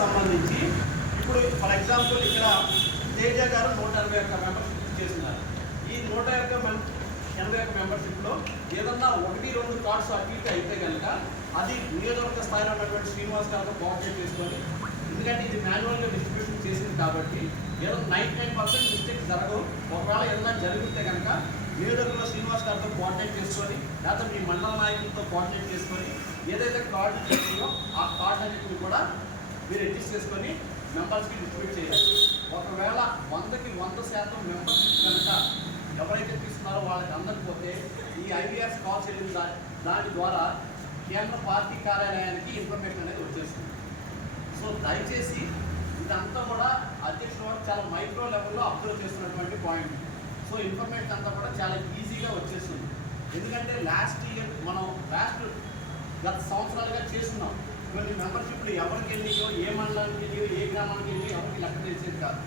సంబంధించి ఇప్పుడు for example ఇక్కడ తేజ గారు 181 మెంబర్షిప్ చేస్తున్నారు. ఈ 181 మెంబర్షిప్లో ఏదన్నా 1-2 కార్డ్స్ అటు ఇటు అయితే కనుక అది నియోజకవర్గ స్థాయిలో ఉన్నటువంటి శ్రీనివాస్ గారితో కోఆర్డినేట్ చేసుకొని, ఎందుకంటే ఇది మాన్యువల్గా డిస్ట్రిబ్యూషన్ చేసింది కాబట్టి ఏదో 99% మిస్టేక్స్ జరగవు. ఒకవేళ ఏదైనా జరిగితే కనుక నియోజకవర్గంలో శ్రీనివాస్ గారితో కోఆర్డినేట్ చేసుకొని, లేకపోతే మీ మండల నాయకులతో కోఆర్డినేట్ చేసుకొని ఏదైతే కార్డు చేస్తుందో ఆ కార్డు అన్నింటిని కూడా మీరు అడ్జస్ట్ చేసుకొని మెంబర్స్కి డిస్ట్రిబ్యూట్ చేయాలి. ఒకవేళ 100కి 100% మెంబర్షిప్ కనుక ఎవరైతే తీసుకున్నారో వాళ్ళకి అందకపోతే ఈ ఐడియాస్ కాల్ చేయడం దాని ద్వారా కేంద్ర పార్టీ కార్యాలయానికి ఇన్ఫర్మేషన్ అనేది వచ్చేస్తుంది. సో దయచేసి ఇదంతా కూడా అధ్యక్షుల వారు చాలా మైక్రో లెవెల్లో అబ్జర్వ్ చేస్తున్నటువంటి పాయింట్. సో ఇన్ఫర్మేషన్ అంతా కూడా చాలా ఈజీగా వచ్చేస్తుంది. ఎందుకంటే లాస్ట్ ఇయర్ మనం గత సంవత్సరాలుగా చేస్తున్నాం. కొన్ని మెంబర్షిప్లు ఎవరికి వెళ్ళియో, ఏ మండలానికి వెళ్ళియో, ఏ గ్రామానికి వెళ్ళియో ఎవరికి లెక్క తెలిసేది కాదు.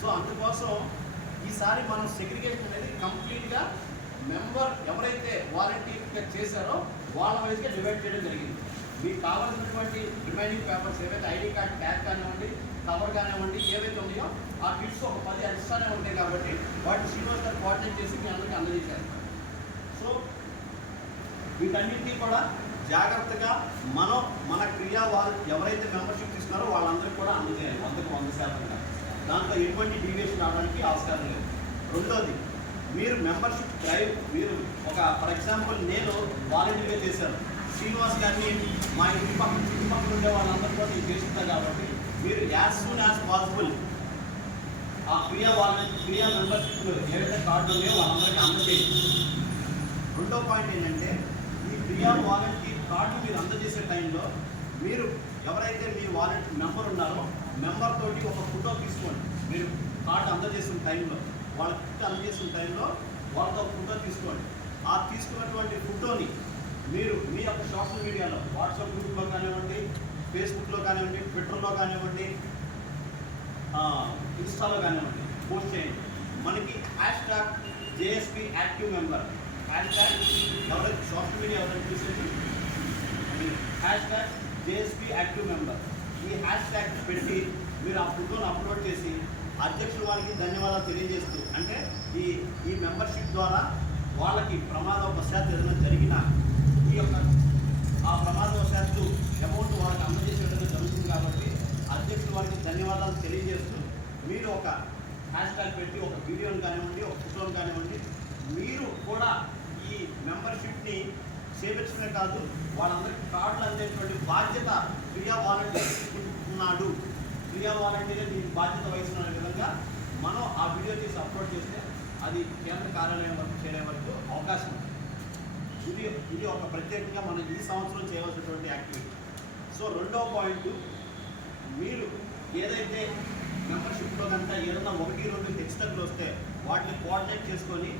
సో అందుకోసం ఈసారి మనం సెగ్రిగేషన్ అనేది కంప్లీట్గా మెంబర్ ఎవరైతే వాలంటీర్గా చేశారో వాళ్ళ వైజ్గా డివైడ్ చేయడం జరిగింది. మీకు కావాల్సినటువంటి రిమైనింగ్ పేపర్స్ ఏవైతే ఐడి కార్డ్ ట్యాగ్ కానివ్వండి, కవర్ కానివ్వండి, ఏవైతే ఉన్నాయో ఆ కిట్స్ ఒక 10 ఎక్స్ట్రానే ఉంటాయి కాబట్టి వాటిని శ్రీనివాస్ గారు కోఆర్డినేట్ చేసి మీ అందరికీ అందజేశారు. సో వీటన్నింటినీ కూడా జాగ్రత్తగా మన క్రియా వాళ్ళు ఎవరైతే మెంబర్షిప్ తీసుకున్నారో వాళ్ళందరికీ కూడా అందజేయాలి 100కి 100%. దాంట్లో ఎటువంటి డీవియేషన్ రావడానికి ఆస్కారం లేదు. రెండోది, మీరు మెంబర్షిప్ డ్రైవ్ మీరు ఫర్ ఎగ్జాంపుల్ నేను వాలంటీర్గా చేశాను. శ్రీనివాస్ గారిని మా చుట్టుపక్కల ఉండే వాళ్ళందరూ కూడా నేను చేస్తుంటాను కాబట్టి మీరు యాజ్ సూన్ యాజ్ పాసిబుల్ ఆ క్రియా మెంబర్షిప్ ఏవైతే కార్డు ఉన్నాయో వాళ్ళందరికీ అందజేయండి. రెండో పాయింట్ ఏంటంటే, ఈ క్రియా వాలంటీర్ కార్డు మీరు అందజేసే టైంలో మీరు ఎవరైతే మీ వాలంటీర్ మెంబర్ ఉన్నారో మెంబర్ తోటి ఒక ఫోటో తీసుకోండి. మీరు కార్డు అందజేసిన టైంలో అందజేసిన టైంలో వాళ్ళతో ఫోటో తీసుకోండి. ఆ తీసుకున్నటువంటి ఫోటోని మీరు మీ యొక్క సోషల్ మీడియాలో వాట్సాప్ గ్రూప్లో కానివ్వండి, ఫేస్బుక్లో కానివ్వండి, ట్విట్టర్లో కానివ్వండి, ఇన్స్టాలో కానివ్వండి పోస్ట్ చేయండి. మనకి #JSP యాక్టివ్ మెంబర్ ఎవరైతే సోషల్ మీడియా ఎవరైతే చూసేది #JSP యాక్టివ్ మెంబర్ ఈ హ్యాష్ట్యాగ్ పెట్టి మీరు ఆ ఫోటోను అప్లోడ్ చేసి అధ్యక్షుల వారికి ధన్యవాదాలు తెలియజేస్తూ, అంటే ఈ మెంబర్షిప్ ద్వారా వాళ్ళకి ప్రమాదవశాత్తు ఏదైనా జరిగినా ఆ ప్రమాదవశాత్తు అమౌంట్ వాళ్ళకి అందజేసే విధంగా జరుగుతుంది కాబట్టి అధ్యక్షుల వారికి ధన్యవాదాలు తెలియజేస్తూ మీరు ఒక హ్యాష్ట్యాగ్ పెట్టి ఒక వీడియోని కానివ్వండి, ఒక ఫోటోని కానివ్వండి, మీరు కూడా ఈ మెంబర్షిప్ని సేవించడమే కాదు వాళ్ళందరికీ కార్డులు అందేటువంటి బాధ్యత క్రియా వాలంటీర్ ఉన్నాడు, క్రియా వాలంటీర్ దీనికి బాధ్యత వహిస్తున్న విధంగా మనం ఆ వీడియో తీసి అప్లోడ్ చేస్తే అది కేంద్ర కార్యాలయం వరకు చేరే వరకు అవకాశం ఉంది. ఇది ఒక ప్రత్యేకంగా మనం ఈ సంవత్సరం చేయవలసినటువంటి యాక్టివిటీ. సో రెండవ పాయింట్, మీరు ఏదైతే మెంబర్షిప్లో కనుక ఏదైనా 1-2 హెచ్టర్లు వస్తే వాటిని కోఆర్డినేట్ చేసుకొని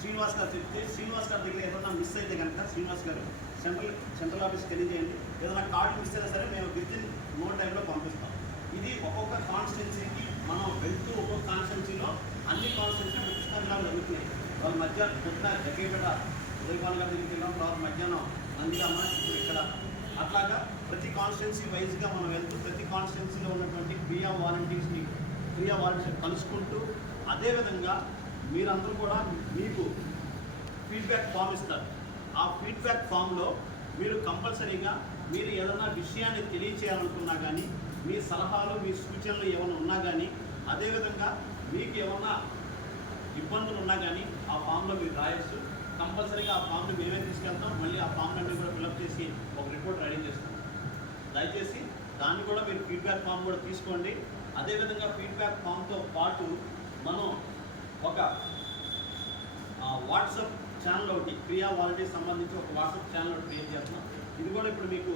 శ్రీనివాస్ గారు చెప్తే, శ్రీనివాస్ గారి దగ్గర ఏదైనా మిస్ అయితే కనుక శ్రీనివాస్ గారు సెంట్రల్ ఆఫీస్కి తెలియజేయండి. ఏదైనా కార్డు మిస్ అయినా సరే మేము వితిన్ నో టైంలో పంపిస్తాం. ఇది ఒక్కొక్క కాన్స్టిట్యున్సీకి మనం వెళ్తూ ఒక్కొక్క కాన్స్టిట్యున్సీలో అన్ని కాన్స్టిట్యున్సీ ప్రతిష్టాలు జరుగుతున్నాయి. వాళ్ళ మధ్య పొద్దున జగ్గేపేట ఉదయపాల్ గారి దగ్గరికి వెళ్ళాం, తర్వాత మధ్యాహ్నం నందిగామ, ఇప్పుడు ఇక్కడ అట్లాగా ప్రతి కాన్స్టిట్యున్సీ వైజ్గా మనం వెళ్తూ ప్రతి కాన్స్టిట్యున్సీలో ఉన్నటువంటి క్రియా వాలంటీర్స్ని కలుసుకుంటూ, అదేవిధంగా మీరందరూ కూడా మీకు ఫీడ్బ్యాక్ ఫామ్ ఇస్తారు. ఆ ఫీడ్బ్యాక్ ఫామ్లో మీరు కంపల్సరీగా మీరు ఏదైనా విషయాన్ని తెలియచేయాలనుకున్నా కానీ, మీ సలహాలు మీ సూచనలు ఏమైనా ఉన్నా కానీ, అదేవిధంగా మీకు ఏమన్నా ఇబ్బందులు ఉన్నా కానీ ఆ ఫామ్లో మీరు రాయొచ్చు. కంపల్సరీగా ఆ ఫామ్ని మేమే తీసుకెళ్తాం. మళ్ళీ ఆ ఫామ్లన్నీ కూడా ఫిల్అప్ చేసి ఒక రిపోర్ట్ రెడీ చేస్తాం. దయచేసి దాన్ని కూడా మీరు ఫీడ్బ్యాక్ ఫామ్ కూడా తీసుకోండి. అదేవిధంగా ఫీడ్బ్యాక్ ఫామ్తో పాటు మనం ఒక వాట్సాప్ ఛానల్ ఒకటి క్రియా వాలంటీర్ సంబంధించి ఒక వాట్సాప్ ఛానల్ ఒకటి క్రియేట్ చేస్తున్నాం. ఇది కూడా ఇప్పుడు మీకు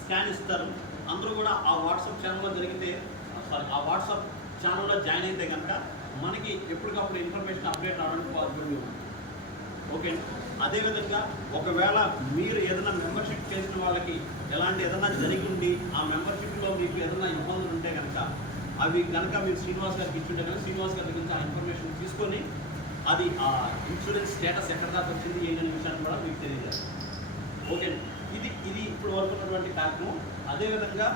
స్కాన్ ఇస్తారు. అందరూ కూడా ఆ వాట్సాప్ ఛానల్లో ఆ వాట్సాప్ ఛానల్లో జాయిన్ అయితే కనుక మనకి ఎప్పటికప్పుడు ఇన్ఫర్మేషన్ అప్డేట్ అవడానికి పాసిబిలిటీ ఉంది. ఓకే. అదేవిధంగా ఒకవేళ మీరు ఏదైనా మెంబర్షిప్ చేసిన వాళ్ళకి ఏదైనా జరిగింది, ఆ మెంబర్షిప్లో మీకు ఏదైనా ఇబ్బందులు ఉంటే కనుక అవి కనుక మీరు శ్రీనివాస్ గారికి ఇచ్చుంటే కనుక శ్రీనివాస్ గారి గురించి ఆ ఇన్ఫర్మేషన్ తీసుకొని అది ఆ ఇన్సూరెన్స్ స్టేటస్ ఎక్కడ దాకా వచ్చింది ఏంటనే విషయాన్ని కూడా మీకు తెలియజేస్తాం. ఓకే. ఇది ఇప్పుడు వరకు ఉన్నటువంటి కార్యక్రమం. అదేవిధంగా